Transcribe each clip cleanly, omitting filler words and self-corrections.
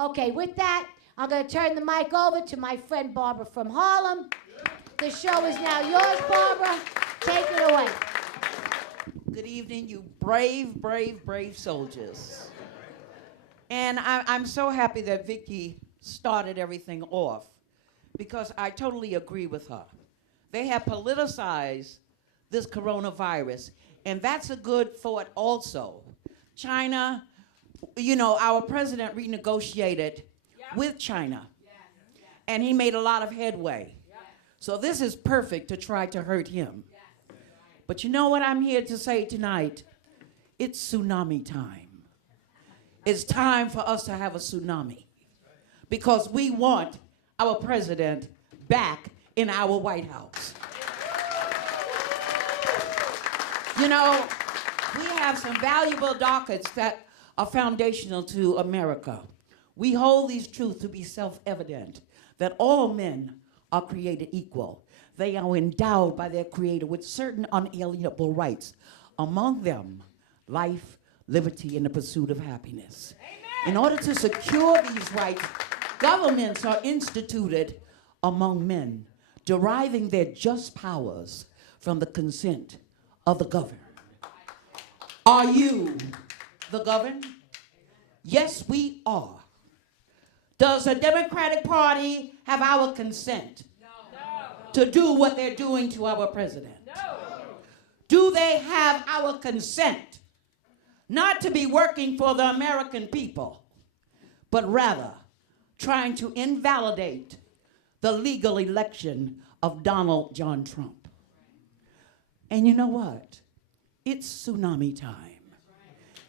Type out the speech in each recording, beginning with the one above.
Okay, with that, I'm going to turn the mic over to my friend Barbara from Harlem. The show is now yours, Barbara. Take it away. Good evening, you brave, brave, brave soldiers. And I'm so happy that Vicki started everything off because I totally agree with her. They have politicized this coronavirus, and that's a good thought also. China, you know, our president renegotiated with China, and he made a lot of headway. So this is perfect to try to hurt him. But you know what I'm here to say tonight? It's tsunami time. It's time for us to have a tsunami because we want our president back in our White House. You know, we have some valuable documents that are foundational to America. We hold these truths to be self-evident, that all men are created equal. They are endowed by their Creator with certain unalienable rights, among them life, liberty, and the pursuit of happiness. Amen. In order to secure these rights, governments are instituted among men, deriving their just powers from the consent of the governed. Are you the governed? Yes, we are. Does the Democratic Party have our consent to do what they're doing to our president? No. Do they have our consent not to be working for the American people, but rather trying to invalidate the legal election of Donald John Trump? And you know what? It's tsunami time.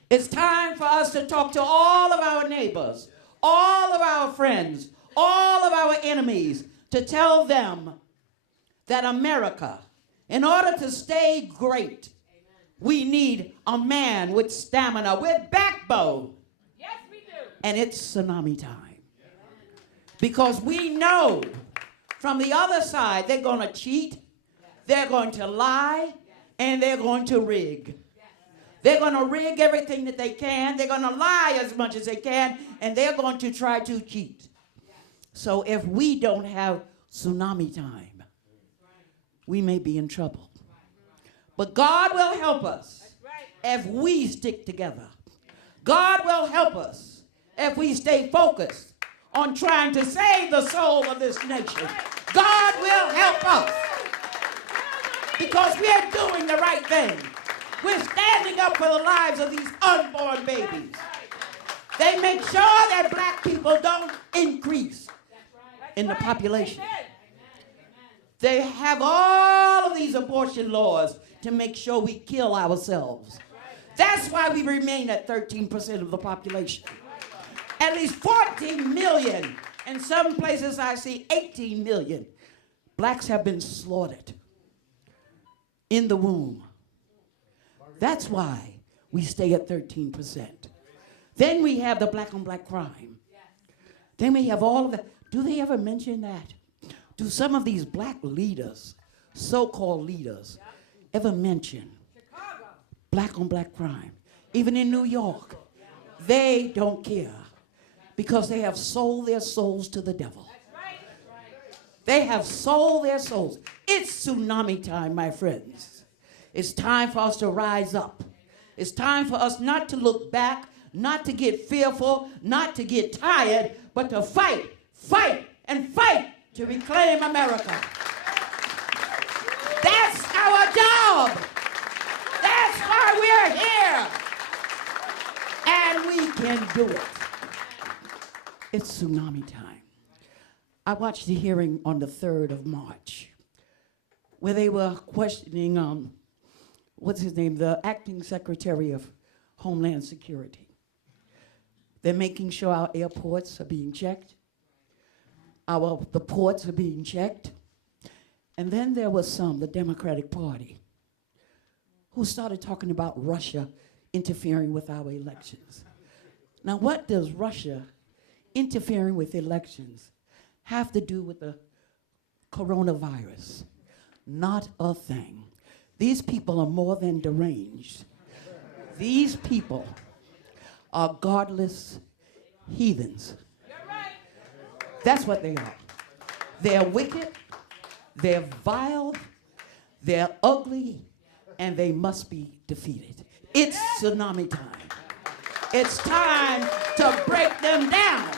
It's time for us to talk to all of our neighbors, all of our friends, all of our enemies, to tell them that America, in order to stay great, we need a man with stamina, with backbone. Yes, we do. And it's tsunami time. Because we know from the other side they're going to cheat, they're going to lie, and they're going to rig. They're going to rig everything that they can. They're going to lie as much as they can, and they're going to try to cheat. So if we don't have tsunami time, we may be in trouble. But God will help us if we stick together. God will help us if we stay focused on trying to save the soul of this nation. God will help us because we're doing the right thing. We're standing up for the lives of these unborn babies. They make sure that black people don't increase in the population. They have all of these abortion laws to make sure we kill ourselves. That's why we remain at 13% of the population. At least 14 million, in some places I see 18 million, blacks have been slaughtered in the womb. That's why we stay at 13%. Then we have the black on black crime. Then we have all of that. Do they ever mention that? Do some of these black leaders, so-called leaders, ever mention black on black crime? Even in New York, they don't care because they have sold their souls to the devil. They have sold their souls. It's tsunami time, my friends. It's time for us to rise up. It's time for us not to look back, not to get fearful, not to get tired, but to fight, fight, and fight to reclaim America. That's our job. That's why we're here. And we can do it. It's tsunami time. I watched the hearing on the 3rd of March where they were questioning, what's his name, the acting secretary of Homeland Security. They're making sure our airports are being checked. The ports are being checked. And then there was the Democratic Party, who started talking about Russia interfering with our elections. Now, what does Russia interfering with elections have to do with the coronavirus? Not a thing. These people are more than deranged. These people are godless heathens. That's what they are. They're wicked, they're vile, they're ugly, and they must be defeated. It's tsunami time. It's time to break them down.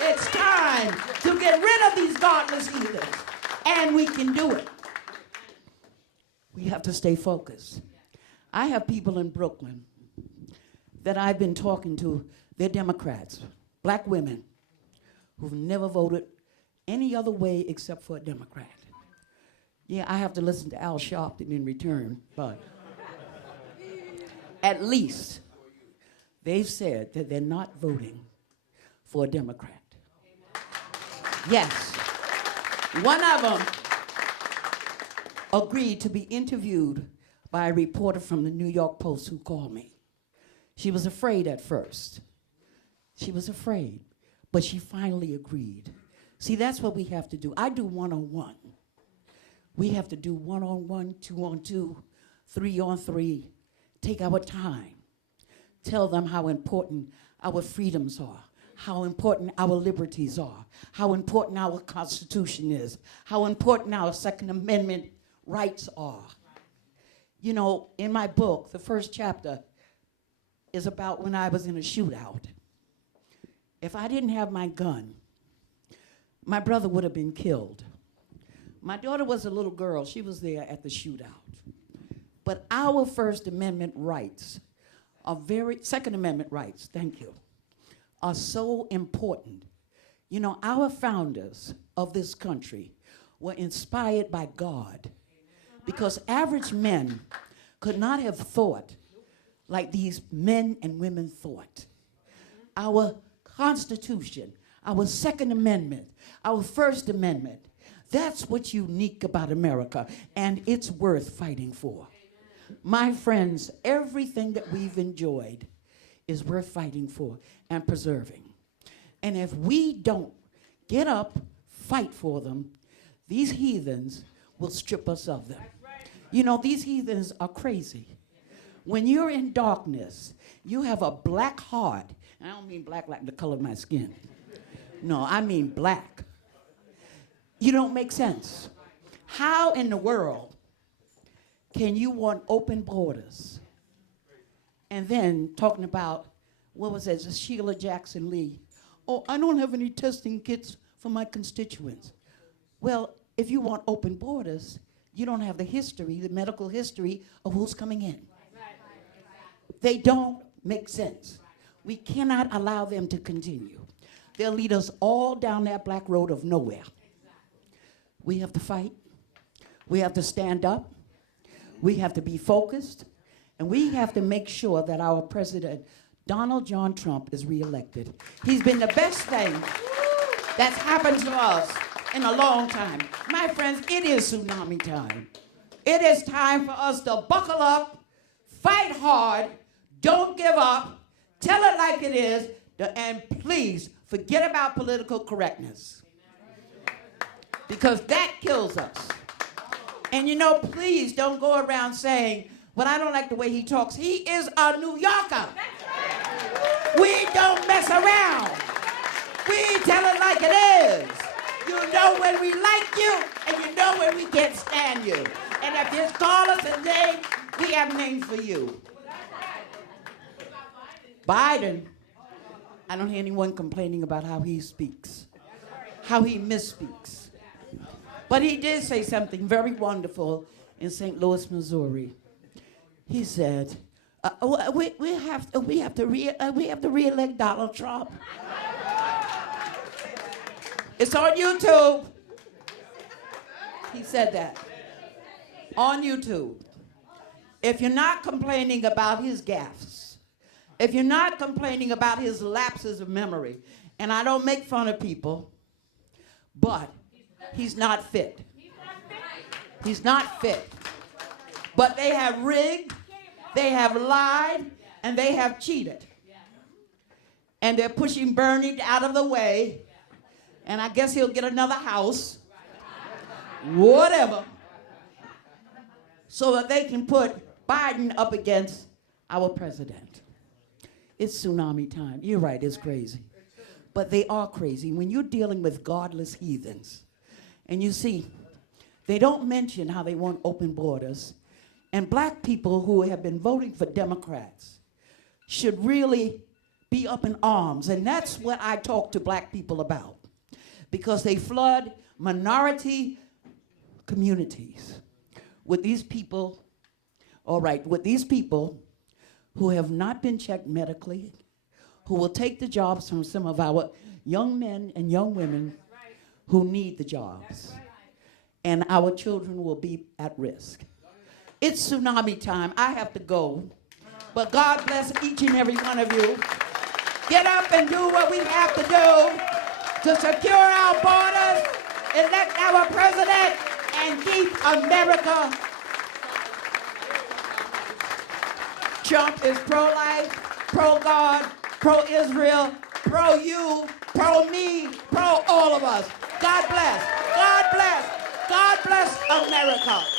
It's time to get rid of these godless heathens. And we can do it. We have to stay focused. I have people in Brooklyn that I've been talking to. They're Democrats, black women who've never voted any other way except for a Democrat. Yeah, I have to listen to Al Sharpton in return, but at least they've said that they're not voting for a Democrat. Yes. One of them agreed to be interviewed by a reporter from the New York Post who called me. She was afraid at first. She was afraid, but she finally agreed. See, that's what we have to do. I do one-on-one. We have to do one-on-one, two-on-two, three-on-three. Take our time. Tell them how important our freedoms are, how important our liberties are, how important our Constitution is, how important our Second Amendment rights are. You know, in my book, the first chapter is about when I was in a shootout. If I didn't have my gun, my brother would have been killed. My daughter was a little girl. She was there at the shootout. But our First Amendment rights are Second Amendment rights, thank you, are so important. You know, our founders of this country were inspired by God because average men could not have thought like these men and women thought. Our Constitution, our Second Amendment, our First Amendment, that's what's unique about America, and it's worth fighting for. My friends, everything that we've enjoyed is worth fighting for and preserving. And if we don't get up, fight for them, these heathens will strip us of them. You know, these heathens are crazy. When you're in darkness, you have a black heart. And I don't mean black like the color of my skin. No, I mean black. You don't make sense. How in the world can you want open borders? And then talking about, what was it, Sheila Jackson Lee. Oh, I don't have any testing kits for my constituents. Well, if you want open borders, you don't have the history, the medical history of who's coming in. They don't make sense. We cannot allow them to continue. They'll lead us all down that black road of nowhere. We have to fight. We have to stand up. We have to be focused. And we have to make sure that our president, Donald John Trump, is reelected. He's been the best thing that's happened to us in a long time. My friends, it is tsunami time. It is time for us to buckle up, fight hard, don't give up, tell it like it is, and please forget about political correctness. Because that kills us. And you know, please don't go around saying, well, I don't like the way he talks. He is a New Yorker. We don't mess around. We tell it like it is. You know when we like you, and you know when we can't stand you. And if you call us a name, we have names for you. Biden, I don't hear anyone complaining about how he speaks, how he misspeaks. But he did say something very wonderful in St. Louis, Missouri. He said, we have to re-elect Donald Trump. It's on YouTube. He said that. On YouTube. If you're not complaining about his gaffes, if you're not complaining about his lapses of memory, and I don't make fun of people, but he's not fit. He's not fit. But they have rigged, they have lied, and they have cheated. And they're pushing Bernie out of the way. And I guess he'll get another house. Whatever. So that they can put Biden up against our president. It's tsunami time. You're right, it's crazy. but they are crazy. When you're dealing with godless heathens, and you see, they don't mention how they want open borders, and black people who have been voting for Democrats should really be up in arms, and that's what I talk to black people about, because they flood minority communities with these people, all right, with these people who have not been checked medically, who will take the jobs from some of our young men and young women who need the jobs. And our children will be at risk. It's tsunami time. I have to go. But God bless each and every one of you. Get up and do what we have to do to secure our borders, elect our president, and keep America. Trump is pro-life, pro-God, pro-Israel, pro-you, pro-me, pro-all of us. God bless. God bless. God bless America.